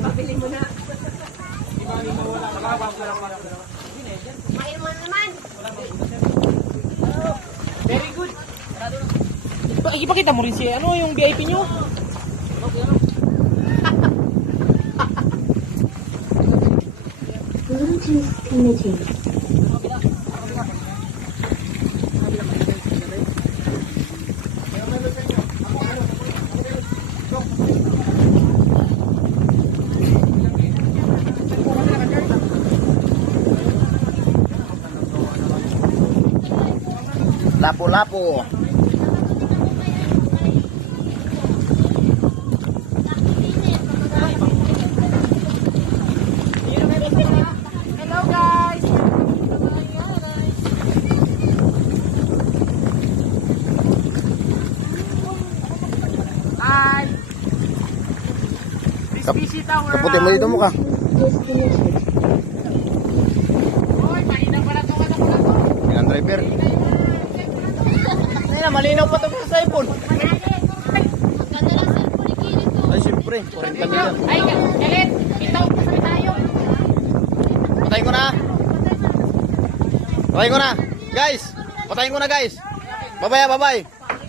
Pabili mo na. Mailman naman. Very good. Ipakita mo rin si ano yung VIP nyo. Bluetooth connecting. Lapo-lapo. Hello guys. Hi. Busy tower. Kaputi mo dito mo ka. Hoy, malinaw pala to ano pala to. Yan driver. Ay na, malinaw pa to sa cellphone. Ay siyempre, 40 million. Ay, galit. Itaw pa sa tayo. Patayin ko na. Patayin ko na. Guys, patayin ko na guys. Bye-bye, bye-bye.